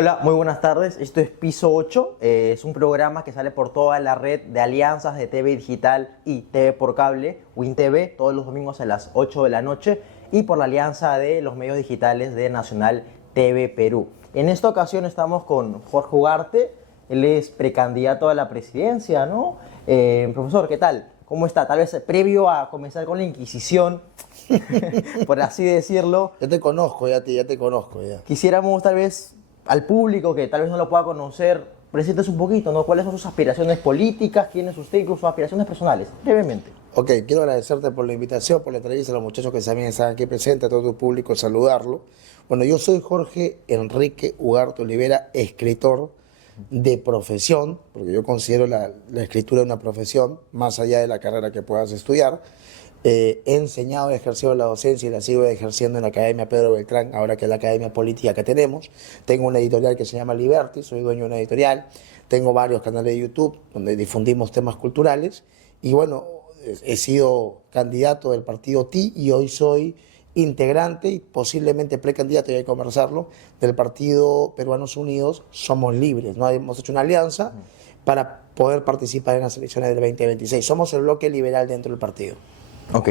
Hola, muy buenas tardes. Esto es Piso 8. Es un programa que sale por toda la red de alianzas de TV digital y TV por cable, WinTV, todos los domingos a las 8 de la noche, y por la alianza de los medios digitales de Nacional TV Perú. En esta ocasión estamos con Jorge Ugarte. Él es precandidato a la presidencia, ¿no? Profesor, ¿qué tal? ¿Cómo está? Tal vez previo a comenzar con la Inquisición, por así decirlo. Ya te conozco, ya te conozco, ya. Quisiéramos tal vez al público que tal vez no lo pueda conocer, presentes un poquito, ¿no? ¿Cuáles son sus aspiraciones políticas? ¿Quién es usted? Incluso sus aspiraciones personales, brevemente. Ok, quiero agradecerte por la invitación, por la entrevista a los muchachos que también están aquí presentes, a todo tu público, saludarlo. Bueno, yo soy Jorge Enrique Ugarte Olivera, escritor de profesión, porque yo considero la escritura una profesión, más allá de la carrera que puedas estudiar. He enseñado y ejercido la docencia y la sigo ejerciendo en la Academia Pedro Beltrán, ahora que es la academia política que tenemos. Tengo una editorial que se llama Liberty, soy dueño de una editorial. Tengo varios canales de YouTube donde difundimos temas culturales. Y bueno, he sido candidato del partido TI y hoy soy integrante y posiblemente precandidato, y hay que conversarlo, del partido Peruanos Unidos Somos Libres, ¿no? Hemos hecho una alianza para poder participar en las elecciones del 2026. Somos el bloque liberal dentro del partido. Ok.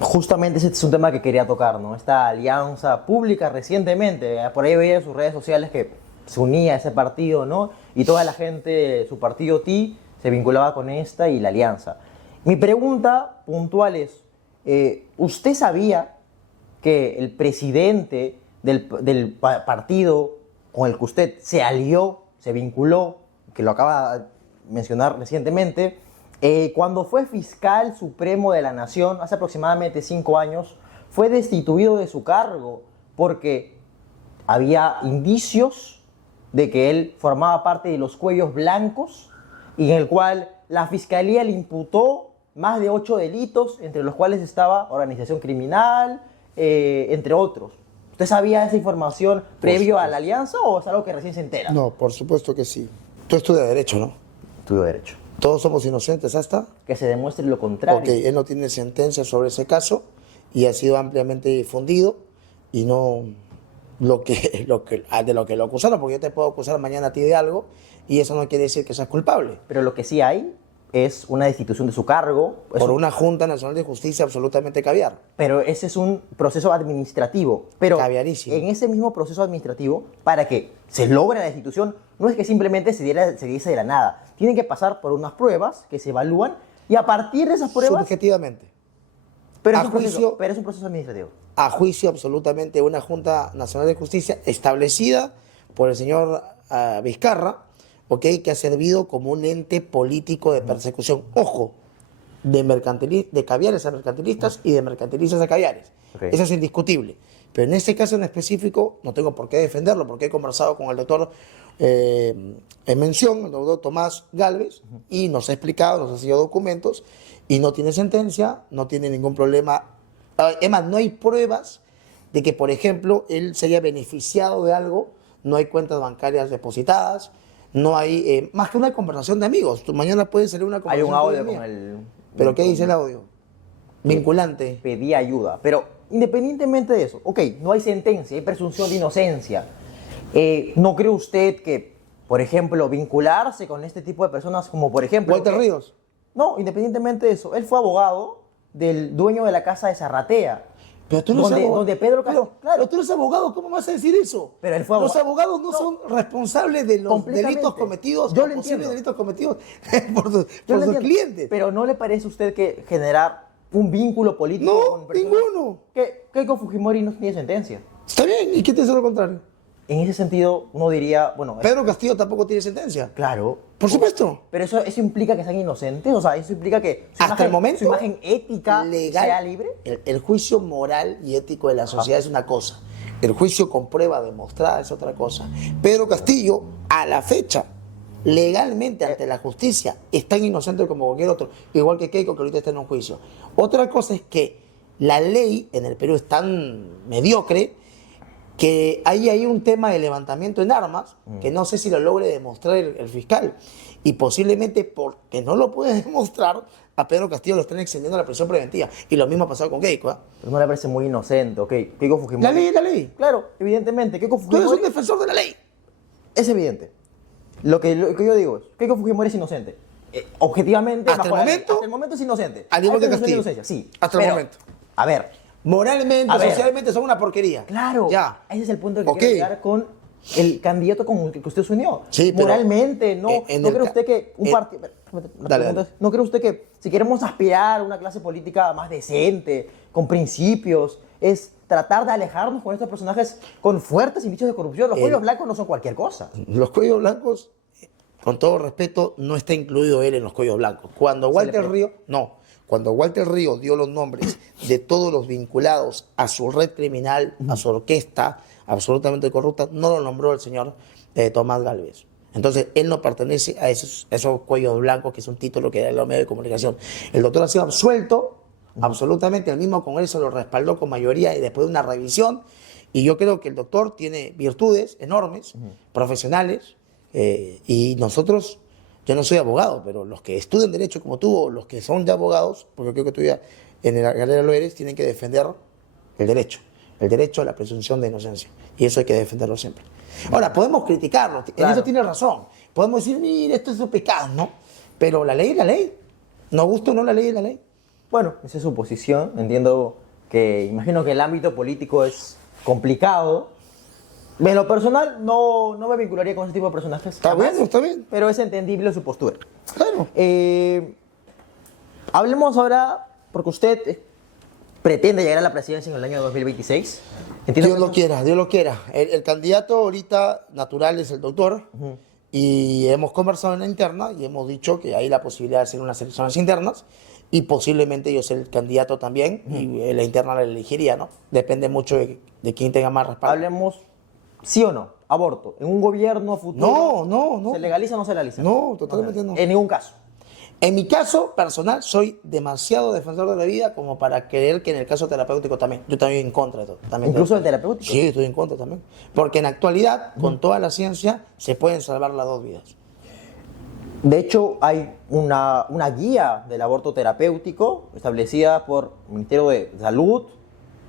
Justamente ese es un tema que quería tocar, ¿no? Esta alianza pública recientemente, por ahí veía en sus redes sociales que se unía a ese partido, ¿no? Y toda la gente, su partido TI, se vinculaba con esta y la alianza. Mi pregunta puntual es, ¿usted sabía que el presidente del partido con el que usted se alió, se vinculó, que lo acaba de mencionar recientemente, cuando fue fiscal supremo de la nación, hace aproximadamente 5 años, fue destituido de su cargo porque había indicios de que él formaba parte de los cuellos blancos, y en el cual la fiscalía le imputó más de 8 delitos, entre los cuales estaba organización criminal, entre otros? ¿Usted sabía esa información previo a la alianza o es algo que recién se entera? No, por supuesto que sí. Tú estudias Derecho, ¿no? Estudio Derecho. Todos somos inocentes hasta Que se demuestre lo contrario. Ok, él no tiene sentencia sobre ese caso y ha sido ampliamente difundido y no de lo que lo acusaron, porque yo te puedo acusar mañana a ti de algo y eso no quiere decir que seas culpable. Pero lo que sí hay es una destitución de su cargo. Por una Junta Nacional de Justicia absolutamente caviar. Pero ese es un proceso administrativo. Pero Caviarísimo. en ese mismo proceso administrativo, para que se logre la destitución, no es que simplemente se diese de la nada. Tienen que pasar por unas pruebas que se evalúan y a partir de esas pruebas... Subjetivamente. Pero Pero es un proceso administrativo. A juicio absolutamente de una Junta Nacional de Justicia establecida por el señor Vizcarra, okay, que ha servido como un ente político de persecución. Ojo, de caviares a mercantilistas y de mercantilistas a caviares. Okay. Eso es indiscutible. Pero en este caso en específico no tengo por qué defenderlo, porque he conversado con el doctor en mención, el doctor Tomás Gálvez, y nos ha explicado, nos ha enseñado documentos, y no tiene sentencia, no tiene ningún problema. Es más, no hay pruebas de que, por ejemplo, él se haya beneficiado de algo, no hay cuentas bancarias depositadas, no hay, más que una conversación de amigos. Mañana puede salir una Hay conversación. un audio con el... ¿Pero qué dice el audio? Vinculante. Pedí ayuda. Pero independientemente de eso, ok, no hay sentencia, hay presunción de inocencia. ¿No cree usted que, por ejemplo, vincularse con este tipo de personas como, por ejemplo... Walter Ríos. No, independientemente de eso, él fue abogado del dueño de la casa de Zarratea. Pero tú no eres abogado. Donde Pedro Castillo... Pero tú eres abogado, ¿cómo vas a decir eso? Pero él fue abogado. Los abogados no son responsables de los delitos cometidos, Yo lo posibles entiendo. delitos cometidos por sus clientes. Pero ¿no le parece a usted que generar un vínculo político No, con personas... ninguno. Que Keiko Fujimori no tiene sentencia? Está bien, ¿y qué te dice lo contrario? En ese sentido, uno diría, bueno... Pedro Castillo tampoco tiene sentencia. Claro. Por supuesto. Pero eso implica que sean inocentes, o sea, eso implica que Hasta el momento, su imagen ética legal, sea libre. El juicio moral y ético de la sociedad es una cosa. El juicio con prueba demostrada es otra cosa. Pedro Castillo, a la fecha, legalmente ante la justicia, es tan inocente como cualquier otro, igual que Keiko, que ahorita está en un juicio. Otra cosa es que la ley en el Perú es tan mediocre que hay un tema de levantamiento en armas que no sé si lo logre demostrar el fiscal. Y posiblemente porque no lo puede demostrar, a Pedro Castillo lo están extendiendo a la prisión preventiva. Y lo mismo ha pasado con Keiko. ¿Eh? Pero no le parece muy inocente, ok. Keiko Fujimori. La ley es la ley. Claro, evidentemente. Keiko Tú eres Fujimori un defensor de la ley. es evidente. Lo que yo digo es, Keiko Fujimori es inocente. Objetivamente, Hasta el bajo la ley. momento, Hasta el momento es inocente. al igual Hay que presunción de Castillo. inocencia, sí. Hasta el Pero, momento. A ver, Moralmente, A ver. socialmente son una porquería. claro. Ya. Ese es el punto que Ok. quiero llegar con el candidato con el que usted se unió. Sí, pero moralmente, ¿no? en ¿No el cree ca- usted que un en- partido... Dale. ¿No cree usted que si queremos aspirar a una clase política más decente, con principios, es tratar de alejarnos con estos personajes con fuertes indicios de corrupción? Los cuellos blancos no son cualquier cosa. Los cuellos blancos, con todo respeto, no está incluido él en los cuellos blancos. Cuando Walter Río, cuando Walter Río dio los nombres de todos los vinculados a su red criminal, a su orquesta absolutamente corrupta, no lo nombró el señor Tomás Gálvez. Entonces, él no pertenece a esos cuellos blancos, que es un título que da los medios de comunicación. El doctor ha sido absuelto, absolutamente, el mismo Congreso lo respaldó con mayoría y después de una revisión. Y yo creo que el doctor tiene virtudes enormes, profesionales, y nosotros, yo no soy abogado, pero los que estudian Derecho como tú, o los que son ya abogados, porque creo que tú ya en la carrera lo eres, tienen que defender el derecho a la presunción de inocencia. Y eso hay que defenderlo siempre. Ahora, podemos criticarlo, en Claro. eso tiene razón. Podemos decir, mire, esto es un pecado, ¿no? Pero la ley es la ley. Nos gusta o no, la ley es la ley. Bueno, esa es su posición. Entiendo que, imagino que el ámbito político es complicado. En lo personal, no me vincularía con ese tipo de personajes. Está jamás, bien, está bien. Pero es entendible su postura. Claro. Hablemos ahora, porque usted pretende llegar a la presidencia en el año 2026. Entiendo Dios que lo eso- quiera, Dios lo quiera. El candidato ahorita natural es el doctor. Y hemos conversado en la interna y hemos dicho que hay la posibilidad de hacer unas elecciones internas y posiblemente yo sea el candidato también y la interna la elegiría, ¿no? Depende mucho de quién tenga más respaldo. Hablemos, sí o no, aborto. ¿En un gobierno futuro No. se legaliza o no se legaliza? No, totalmente no. En ningún caso. En mi caso personal, soy demasiado defensor de la vida como para creer que en el caso terapéutico también. Yo también en contra de todo. También Incluso del terapéutico. Sí, estoy en contra también. Porque en la actualidad, con toda la ciencia, se pueden salvar las dos vidas. De hecho, hay una guía del aborto terapéutico establecida por el Ministerio de Salud.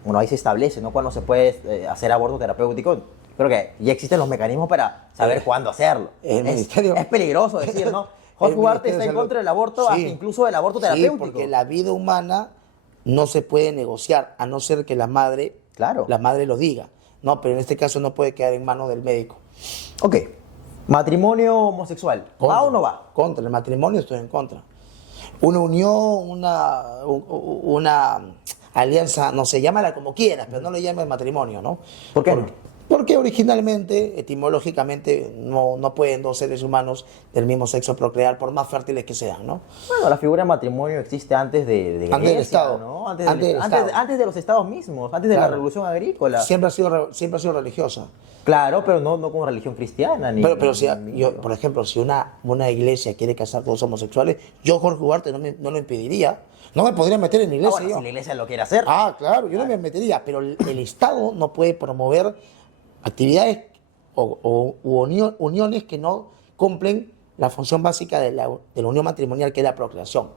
Bueno, ahí se establece, ¿no? Cuándo se puede hacer aborto terapéutico. Creo que ya existen los mecanismos para saber cuándo hacerlo. El Ministerio- Es peligroso decir, ¿no? Jorge El Ugarte Ministerio está de en Salud. contra del aborto, Sí. hasta incluso del aborto Sí, terapéutico. porque la vida humana no se puede negociar, a no ser que la madre lo diga. No, pero en este caso no puede quedar en manos del médico. Ok. Matrimonio homosexual. ¿Va o no va? Contra el matrimonio estoy en contra. Una unión, una alianza, no sé, llámala como quieras, pero no le llames matrimonio, ¿no? ¿Por qué no? Porque originalmente, etimológicamente, no pueden dos seres humanos del mismo sexo procrear, por más fértiles que sean, ¿no? Bueno, la figura de matrimonio existe antes de Antes del Grecia, Estado. ¿no? Antes del Estado. Antes de los estados mismos, antes de la Claro. revolución agrícola. Siempre ha sido religiosa. Claro, pero no como religión cristiana. Ni, Pero si, ni- yo, por ejemplo, si una iglesia quiere casar dos homosexuales, yo, Jorge Ugarte, no lo impediría. No me podría meter en la Ah, iglesia. bueno, yo. si la iglesia lo quiere hacer. Ah, claro, yo no me metería, pero el Estado no puede promover actividades u uniones que no cumplen la función básica de la unión matrimonial, que es la procreación.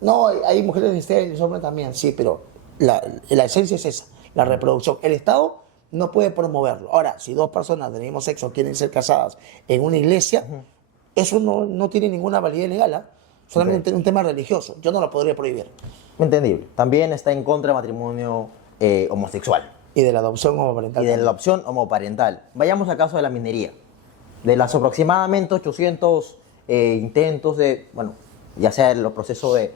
No, hay mujeres estériles, hombres también, sí, pero la esencia es esa, la reproducción. El Estado no puede promoverlo. Ahora, si dos personas del mismo sexo quieren ser casadas en una iglesia, eso no tiene ninguna validez legal, ¿ah? Solamente un tema religioso. Yo no lo podría prohibir. Entendible. También está en contra del matrimonio homosexual Y de la adopción homoparental. y de la adopción homoparental. Vayamos al caso de la minería. De las aproximadamente 800 intentos de, bueno, ya sea el proceso de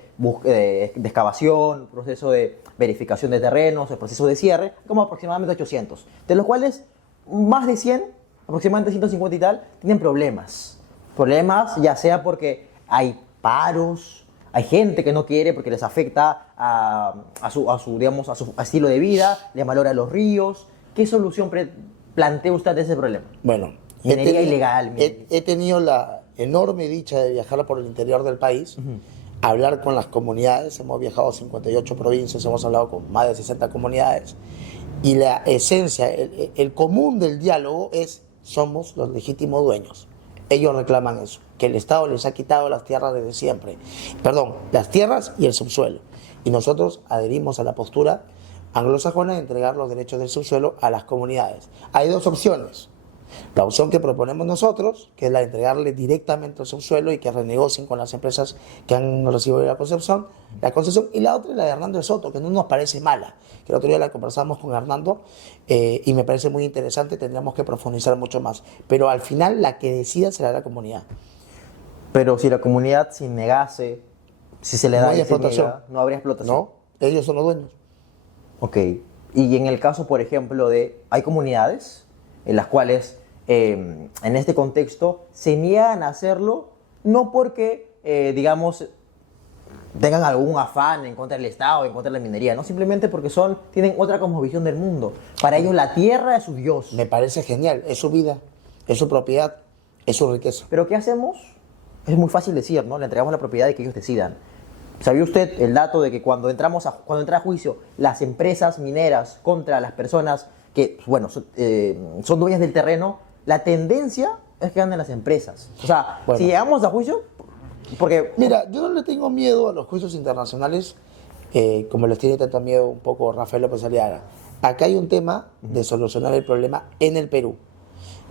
excavación, proceso de verificación de terrenos, el proceso de cierre, como aproximadamente 800. De los cuales más de 100, aproximadamente 150 y tal, tienen problemas. Problemas ya sea porque hay paros, hay gente que no quiere porque les afecta a su estilo de vida, le valora los ríos. ¿Qué solución plantea usted de ese problema? Bueno, Minería ilegal. He tenido la enorme dicha de viajar por el interior del país, hablar con las comunidades. Hemos viajado a 58 provincias, hemos hablado con más de 60 comunidades Y la esencia, el común del diálogo es: somos los legítimos dueños. Ellos reclaman eso, que el Estado les ha quitado las tierras desde siempre. Perdón, las tierras y el subsuelo. Y nosotros adherimos a la postura anglosajona de entregar los derechos del subsuelo a las comunidades. Hay dos opciones. La opción que proponemos nosotros, que es la de entregarle directamente el subsuelo y que renegocien con las empresas que han recibido la concesión, y la otra es la de Hernando de Soto, que no nos parece mala, que el otro día la conversamos con Hernando y me parece muy interesante, tendríamos que profundizar mucho más, pero al final la que decida será la comunidad. Pero si la comunidad se negase, si se le da No hay se explotación. niega, no habría explotación. No, ellos son los dueños. Ok. Y en el caso, por ejemplo, hay comunidades en las cuales, en este contexto, se niegan a hacerlo, no porque, digamos, tengan algún afán en contra del Estado, en contra de la minería, no, simplemente porque tienen otra cosmovisión del mundo. Para ellos la tierra es su Dios. Me parece genial, es su vida, es su propiedad, es su riqueza. Pero ¿qué hacemos? Es muy fácil decir, ¿no? Le entregamos la propiedad y que ellos decidan. ¿Sabía usted el dato de que cuando entra a juicio las empresas mineras contra las personas que, bueno, son dueñas del terreno, la tendencia es que ganen las empresas? O sea, Bueno. si llegamos a juicio, porque... Mira, yo no le tengo miedo a los juicios internacionales como les tiene tanto miedo un poco Rafael López Aliaga. Acá hay un tema de solucionar el problema en el Perú.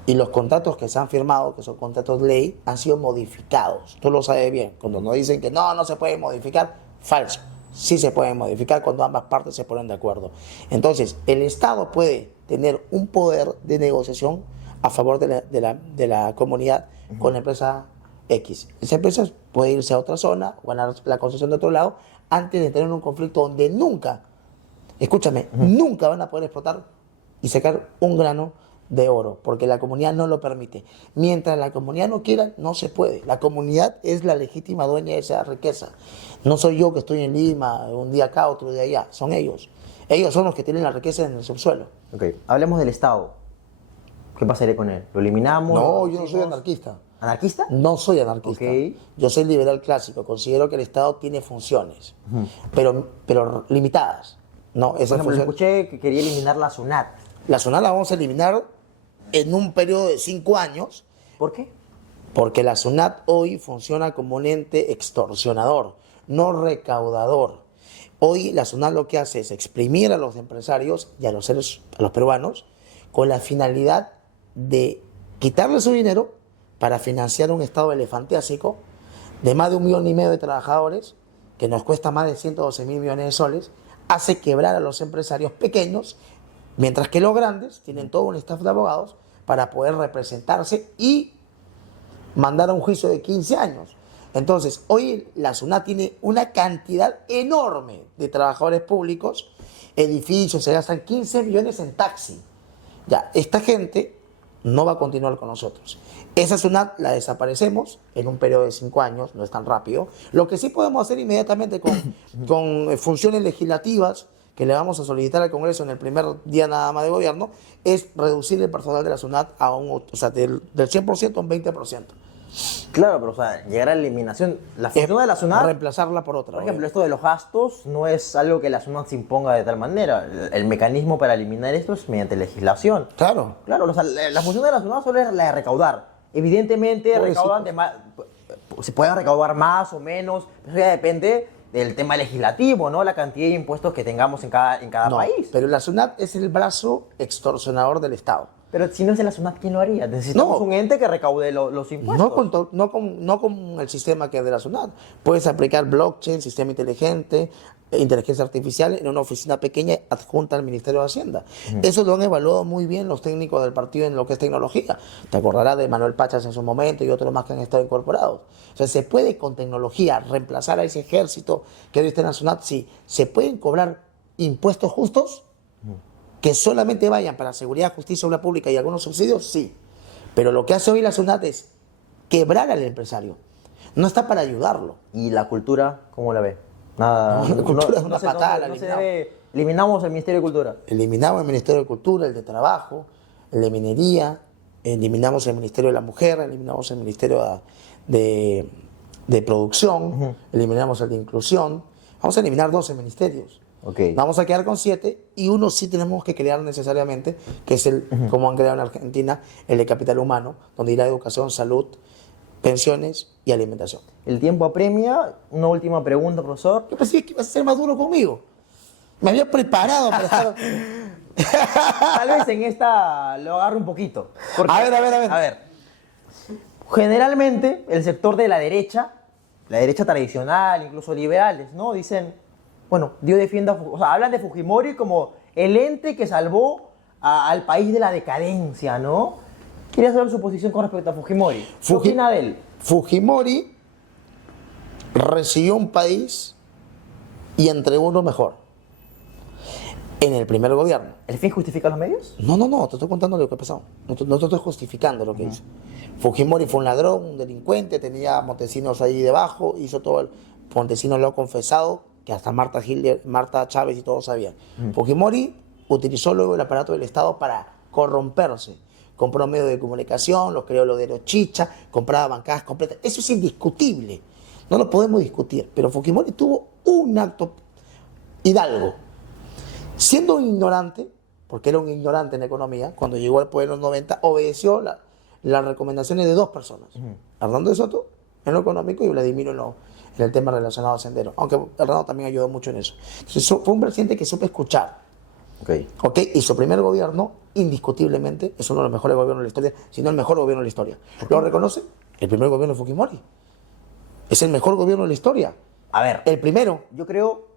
Y los contratos que se han firmado, que son contratos ley, han sido modificados. Tú lo sabes bien. Cuando nos dicen que no se puede modificar, falso. Sí se pueden modificar cuando ambas partes se ponen de acuerdo. Entonces, el Estado puede tener un poder de negociación a favor de la comunidad con la empresa X. Esa empresa puede irse a otra zona, ganar la concesión de otro lado, antes de tener un conflicto donde nunca, escúchame, nunca van a poder explotar y sacar un grano de oro, porque la comunidad no lo permite. Mientras la comunidad no quiera, no se puede. La comunidad es la legítima dueña de esa riqueza. No soy yo que estoy en Lima, un día acá, otro día allá, son ellos. Ellos son los que tienen la riqueza en el subsuelo. Ok, hablemos del Estado. ¿Qué pasaría con él? ¿Lo eliminamos? No, yo no soy anarquista. ¿Anarquista? No soy anarquista. Ok. Yo soy liberal clásico. Considero que el Estado tiene funciones, pero limitadas. No, Por esa ejemplo, función. escuché que quería eliminar la SUNAT. La SUNAT la vamos a eliminar en un periodo de 5 años, ¿Por qué? porque la SUNAT hoy funciona como un ente extorsionador, no recaudador. Hoy la SUNAT lo que hace es exprimir a los empresarios y a los peruanos con la finalidad de quitarle su dinero para financiar un Estado elefantiásico de más de 1,5 millones de trabajadores, que nos cuesta más de 112.000 millones de soles, hace quebrar a los empresarios pequeños, mientras que los grandes tienen todo un staff de abogados para poder representarse y mandar a un juicio de 15 años. Entonces, hoy la SUNAT tiene una cantidad enorme de trabajadores públicos, edificios, se gastan 15 millones en taxi. Ya, esta gente no va a continuar con nosotros. Esa SUNAT la desaparecemos en un periodo de 5 años, no es tan rápido. Lo que sí podemos hacer inmediatamente con funciones legislativas que le vamos a solicitar al Congreso en el primer día nada más de gobierno, es reducir el personal de la SUNAT a del 100% a un 20%. Claro, pero o sea, llegar a la eliminación, la función de la SUNAT, Reemplazarla por otra. por ejemplo, esto de los gastos no es algo que la SUNAT se imponga de tal manera. El mecanismo para eliminar esto es mediante legislación. Claro. Claro, o sea, la función de la SUNAT solo es la de recaudar. Evidentemente, recaudan se pueden recaudar más o menos, pero eso ya depende del tema legislativo, ¿no? La cantidad de impuestos que tengamos en cada No, país. pero la SUNAT es el brazo extorsionador del Estado. Pero si no es la SUNAT, ¿quién lo haría? Necesitamos No. un ente que recaude los impuestos. No con el sistema que es de la SUNAT. Puedes aplicar blockchain, sistema inteligente, inteligencia artificial en una oficina pequeña adjunta al Ministerio de Hacienda. Eso lo han evaluado muy bien los técnicos del partido en lo que es tecnología. Te acordarás de Manuel Pachas en su momento y otros más que han estado incorporados. O sea, se puede con tecnología reemplazar a ese ejército que hoy está en la SUNAT. Sí, se pueden cobrar impuestos justos que solamente vayan para seguridad, justicia, obra pública y algunos subsidios, sí. Pero lo que hace hoy la SUNAT es quebrar al empresario. No está para ayudarlo. ¿Y la cultura, cómo la ve? Nada. La cultura es una patada, la no se eliminamos. eliminamos el Ministerio de Cultura. Eliminamos el Ministerio de Cultura, el de Trabajo, el de Minería, eliminamos el Ministerio de la Mujer, eliminamos el Ministerio de Producción, eliminamos el de Inclusión. Vamos a eliminar 12 ministerios. Ok. Vamos a quedar con 7 y uno sí tenemos que crear necesariamente, que es el, como han creado en Argentina, el de capital humano, donde irá educación, salud, pensiones y alimentación. El tiempo apremia. Una última pregunta, profesor. Yo pensé que ibas a ser más duro conmigo. Me había preparado para estar... Tal vez en esta lo agarro un poquito. Porque, A ver. A ver. Generalmente, el sector de la derecha tradicional, incluso liberales, ¿no? Dicen, bueno, Dios defienda, o sea, hablan de Fujimori como el ente que salvó al país de la decadencia, ¿no? Quería saber su posición con respecto a Fujimori. ¿Qué opina de él? Fujimori recibió un país y entregó uno mejor. En el primer gobierno. ¿El fin justifica los medios? No, te estoy contando lo que pasó. No te estoy justificando lo que hizo. Fujimori fue un ladrón, un delincuente, tenía Montesinos ahí debajo, hizo todo el... Montesinos lo ha confesado, que hasta Marta Chávez y todos sabían. Fujimori utilizó luego el aparato del Estado para corromperse. Compró medios de comunicación, los creó los de Chicha, compraba bancadas completas. Eso es indiscutible. No lo podemos discutir. Pero Fujimori tuvo un acto hidalgo. Siendo un ignorante, porque era un ignorante en economía, cuando llegó al poder en los 90, obedeció las recomendaciones de 2 personas. Hernando de Soto, en lo económico, y Vladimiro en el tema relacionado a Sendero. Aunque Hernando también ayudó mucho en eso. Entonces, fue un presidente que supo escuchar. Ok, y su primer gobierno, indiscutiblemente, es uno de los mejores gobiernos de la historia, si no el mejor gobierno de la historia. ¿Lo reconoce? El primer gobierno de Fujimori. Es el mejor gobierno de la historia. A ver, El primero. yo creo...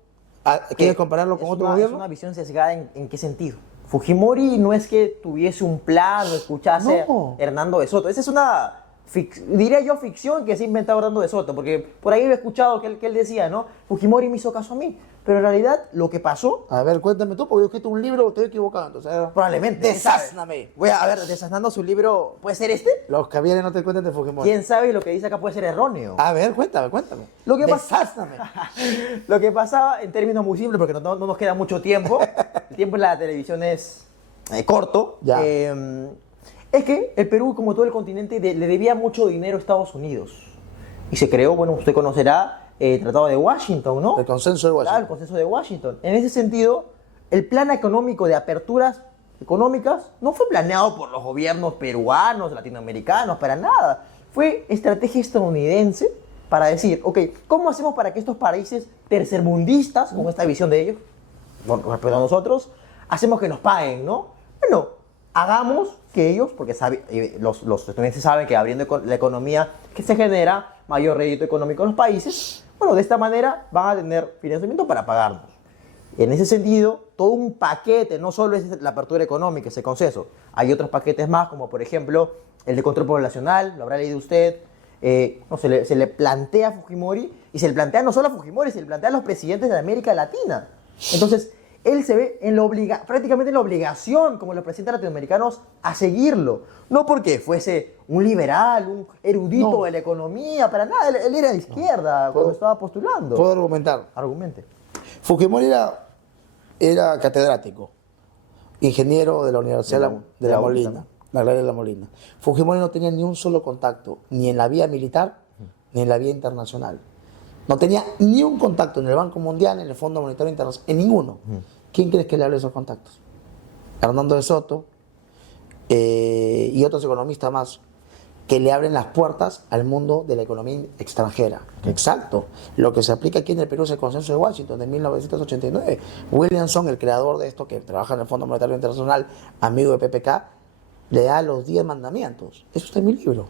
¿Quieres compararlo con otro gobierno? Es una visión sesgada en qué sentido. Fujimori no es que tuviese un plan o escuchase No. a Hernando de Soto. Esa es una, diría yo, ficción que se ha inventado Hernando de Soto. Porque por ahí he escuchado que él decía, ¿no? Fujimori me hizo caso a mí. Pero en realidad lo que pasó... A ver, cuéntame tú, porque yo he escrito un libro, estoy equivocado. Entonces, Probablemente. Desázname. Voy a ver, desaznando su libro. ¿Puede ser este? Los caviares no te cuentan de Fujimori. ¿Quién sabe? Y lo que dice acá puede ser erróneo. A ver, cuéntame. Lo que Desázname. Lo que pasaba, en términos muy simples, porque no nos queda mucho tiempo, el tiempo en la televisión es corto, Ya. es que el Perú, como todo el continente, le debía mucho dinero a Estados Unidos. Y se creó, bueno, usted conocerá, el Tratado de Washington, ¿no? El consenso de Claro, Washington. el consenso de Washington. En ese sentido, el plan económico de aperturas económicas no fue planeado por los gobiernos peruanos, latinoamericanos, para nada. Fue estrategia estadounidense para decir, ok, ¿cómo hacemos para que estos países tercermundistas, con esta visión de ellos, con respecto a nosotros, hacemos que nos paguen, ¿no? Bueno, hagamos que ellos, porque los estadounidenses saben que abriendo la economía que se genera mayor rédito económico en los países, bueno, de esta manera van a tener financiamiento para pagarnos. En ese sentido, todo un paquete, no solo es la apertura económica, ese consenso, hay otros paquetes más, como por ejemplo el de control poblacional, lo habrá leído usted, no, se le plantea a Fujimori, y se le plantea no solo a Fujimori, se le plantea a los presidentes de América Latina. Entonces, él se ve en prácticamente en la obligación, como los presidentes latinoamericanos, a seguirlo. No porque fuese un liberal, un erudito No. de la economía, para nada, él era de izquierda cuando estaba postulando. Puedo argumentar. Argumente. Fujimori era catedrático, ingeniero de la Universidad de la Molina, la Agraria de la Molina. Fujimori no tenía ni un solo contacto, ni en la vía militar, ni en la vía internacional. No tenía ni un contacto en el Banco Mundial, en el Fondo Monetario Internacional, en ninguno. ¿Quién crees que le abre esos contactos? Hernando de Soto y otros economistas más que le abren las puertas al mundo de la economía extranjera. Exacto. Lo que se aplica aquí en el Perú es el consenso de Washington de 1989. Williamson, el creador de esto, que trabaja en el Fondo Monetario Internacional, amigo de PPK, le da los 10 mandamientos. Eso está en mi libro.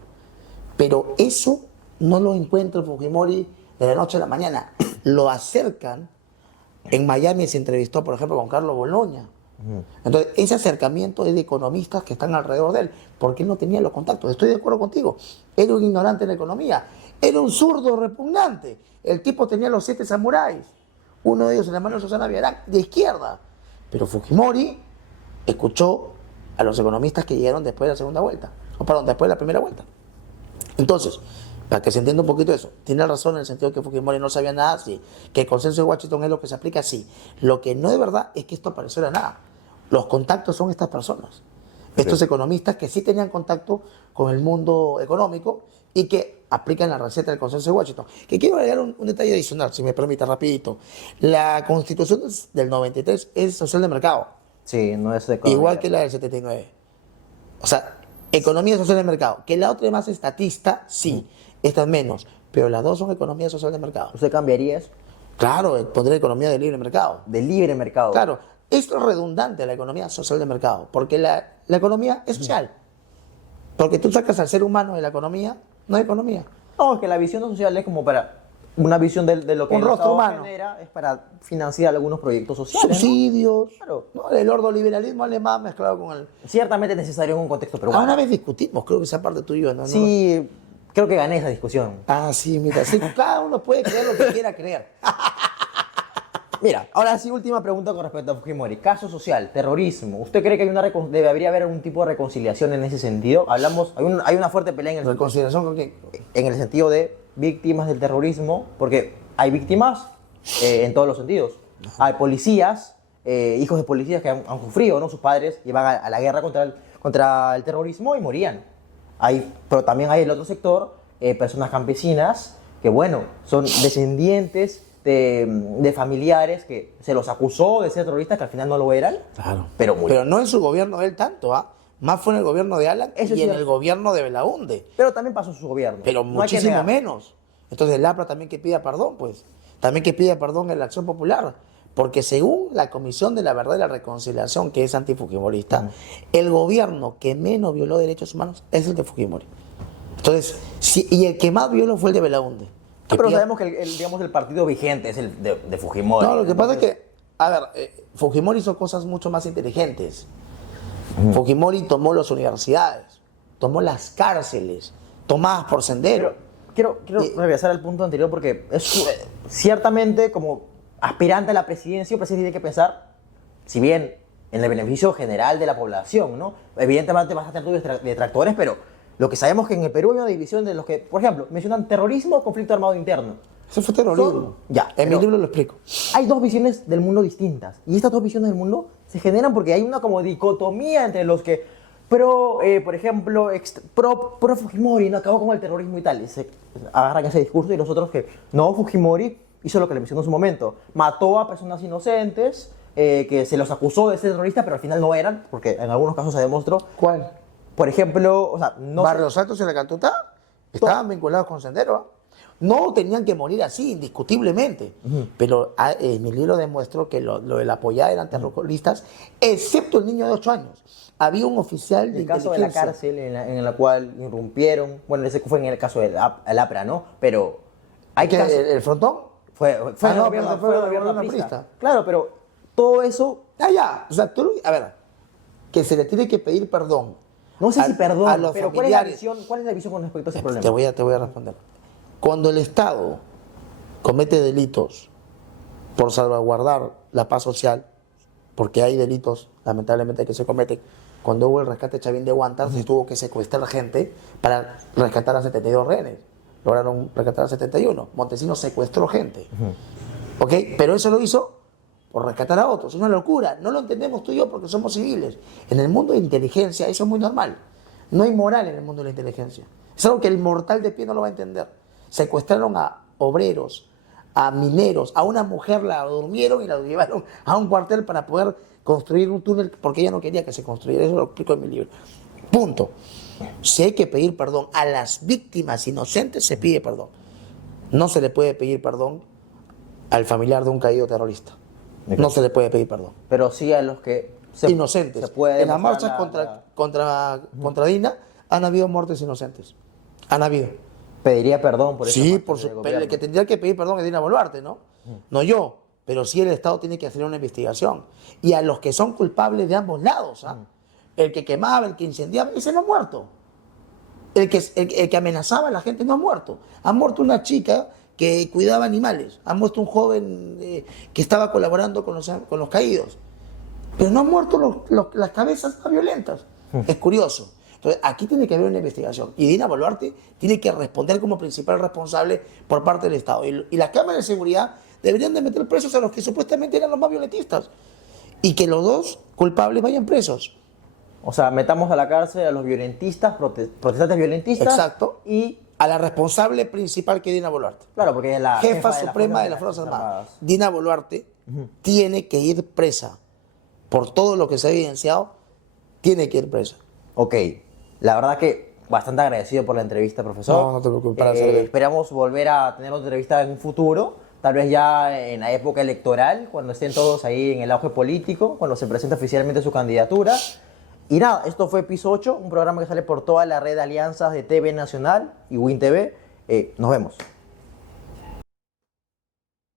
Pero eso no lo encuentra Fujimori de la noche a la mañana. Lo acercan. En Miami se entrevistó, por ejemplo, con Carlos Bologna. Entonces, ese acercamiento es de economistas que están alrededor de él, porque él no tenía los contactos. Estoy de acuerdo contigo. Era un ignorante en la economía. Era un zurdo repugnante. El tipo tenía los 7 samuráis. Uno de ellos, el hermano de Susana Villarán, de izquierda. Pero Fujimori escuchó a los economistas que llegaron después de la segunda vuelta. O perdón, después de la primera vuelta. Entonces, para que se entienda un poquito eso, tiene razón en el sentido de que Fujimori no sabía nada, sí. Que el consenso de Washington es lo que se aplica, sí. Lo que no es verdad es que esto apareció de nada. Los contactos son estas personas. Estos economistas que sí tenían contacto con el mundo económico y que aplican la receta del Consenso de Washington. Que quiero agregar un detalle adicional, si me permite, rapidito. La Constitución del 93 es social de mercado, Sí, no es economía. igual que la del 79. O sea, economía social de mercado. Que la otra es más estatista, sí, esta es menos. Pero las dos son economía social de mercado. ¿Usted cambiaría eso? Claro, pondría economía de libre mercado. De libre mercado. Claro, esto es redundante la economía social de mercado, porque la economía es social. Porque tú sacas al ser humano de la economía, no hay economía. No, es que la visión social es como para una visión de lo que Un el rostro Estado humano. genera, es para financiar algunos proyectos sociales, ¿no? Subsidios, Claro. ¿no? El ordoliberalismo alemán mezclado con el... Ciertamente es necesario en un contexto peruano. Una vez discutimos, creo que esa parte tú y yo, ¿no? Sí, creo que gané esa discusión. Ah, sí, mira, sí, cada uno puede creer lo que quiera creer. Mira, ahora sí, última pregunta con respecto a Fujimori. Caso social, terrorismo. ¿Usted cree que hay debería haber algún tipo de reconciliación en ese sentido? Hay una fuerte pelea ¿Reconciliación con quién? en el sentido de víctimas del terrorismo, porque hay víctimas en todos los sentidos. Hay policías, hijos de policías que han sufrido, ¿no? Sus padres iban a la guerra contra el terrorismo y morían. Pero también hay el otro sector, personas campesinas, que bueno, son descendientes de familiares que se los acusó de ser terroristas que al final no lo eran, Claro. pero murieron. Pero no en su gobierno él tanto, ¿ah? Más fue en el gobierno de Alan Eso es y en cierto. el gobierno de Belaúnde. Pero también pasó en su gobierno. Pero No hay que muchísimo negar. menos. Entonces el APRA también que pida perdón, pues. También que pida perdón en la Acción Popular. Porque según la Comisión de la Verdad y la Reconciliación, que es antifujimorista, el gobierno que menos violó derechos humanos es el de Fujimori. Entonces, y el que más violó fue el de Belaúnde. Que Pero pida- sabemos que digamos, el partido vigente es el de Fujimori. No, lo que pasa es Entonces, que, a ver, Fujimori hizo cosas mucho más inteligentes. Fujimori tomó las universidades, tomó las cárceles, tomadas por Sendero. Quiero regresar al punto anterior porque ciertamente como aspirante a la presidencia, el presidente tiene que pensar, si bien en el beneficio general de la población, ¿no? Evidentemente vas a tener tus detractores, pero lo que sabemos es que en el Perú hay una división de los que, por ejemplo, mencionan terrorismo o conflicto armado interno. Eso fue terrorismo. Ya, En mi pero- libro lo explico. Hay dos visiones del mundo distintas. Y estas dos visiones del mundo se generan porque hay una como dicotomía entre los que por ejemplo, pro Fujimori, no acabó con el terrorismo y tal. Y se agarran ese discurso y los otros que no, Fujimori hizo lo que le mencionó en su momento. Mató a personas inocentes, que se los acusó de ser terroristas, pero al final no eran, porque en algunos casos se demostró. ¿Cuál? Por ejemplo, o sea, no Barrios Altos y la Cantuta estaban vinculados con Sendero. ¿Ah? No tenían que morir así, indiscutiblemente. Pero en mi libro demuestro que lo de la apoyada eran terroristas, excepto el niño de 8 años. Había un oficial de el caso de la inteligencia. cárcel en la cual irrumpieron, bueno, ese fue en el caso del APRA, ¿no? Pero hay ¿Qué, casos... el frontón? Fue Ah, el no, gobierno, pero fue el fue gobierno una aprista. aprista. Claro, pero todo eso, Ah, ya. O sea, a ver, que se le tiene que pedir perdón. no sé si perdón, a los pero familiares. ¿cuál es la visión con respecto a ese problema? Te voy a responder. Cuando el Estado comete delitos por salvaguardar la paz social, porque hay delitos, lamentablemente, que se cometen. Cuando hubo el rescate de Chavín de Huántar, se tuvo que secuestrar gente para rescatar a 72 rehenes. Lograron rescatar a 71. Montesinos secuestró gente. ¿Ok? Pero eso lo hizo por rescatar a otros. Es una locura. No lo entendemos tú y yo porque somos civiles. En el mundo de inteligencia eso es muy normal. No hay moral en el mundo de la inteligencia. Es algo que el mortal de pie no lo va a entender. Secuestraron a obreros, a mineros, a una mujer la durmieron y la llevaron a un cuartel para poder construir un túnel porque ella no quería que se construyera. Eso lo explico en mi libro. Punto. Si hay que pedir perdón a las víctimas inocentes, se pide perdón. No se le puede pedir perdón al familiar de un caído terrorista. No se le puede pedir perdón. Pero sí a los que Inocentes. se puede En la demostrar marcha contra Dina han habido muertes inocentes. Han habido. pediría perdón por eso. Sí, pero el que tendría que pedir perdón es Dina Boluarte, ¿no? No yo, pero sí el Estado tiene que hacer una investigación. Y a los que son culpables de ambos lados, ¿ah? El que quemaba, el que incendiaba, ese no ha muerto. El que amenazaba a la gente no ha muerto. Ha muerto una chica que cuidaba animales. Ha muerto un joven que estaba colaborando con los caídos. Pero no han muerto las cabezas más violentas. Es curioso. Entonces, aquí tiene que haber una investigación. Y Dina Boluarte tiene que responder como principal responsable por parte del Estado. Y las cámaras de seguridad deberían de meter presos a los que supuestamente eran los más violentistas. Y que los dos culpables vayan presos. O sea, metamos a la cárcel a los violentistas, protestantes violentistas. Exacto. Y a la responsable principal que es Dina Boluarte. Claro, porque es la Jefa de las suprema de las Fuerzas Armadas. Dina Boluarte tiene que ir presa. Por todo lo que se ha evidenciado, tiene que ir presa. Ok, la verdad que bastante agradecido por la entrevista, profesor. No te preocupes, para servir. Esperamos volver a tener otra entrevista en un futuro, tal vez ya en la época electoral, cuando estén todos ahí en el auge político, cuando se presente oficialmente su candidatura. Y nada, esto fue Piso 8, un programa que sale por toda la red de alianzas de TV Nacional y Win TV. Nos vemos.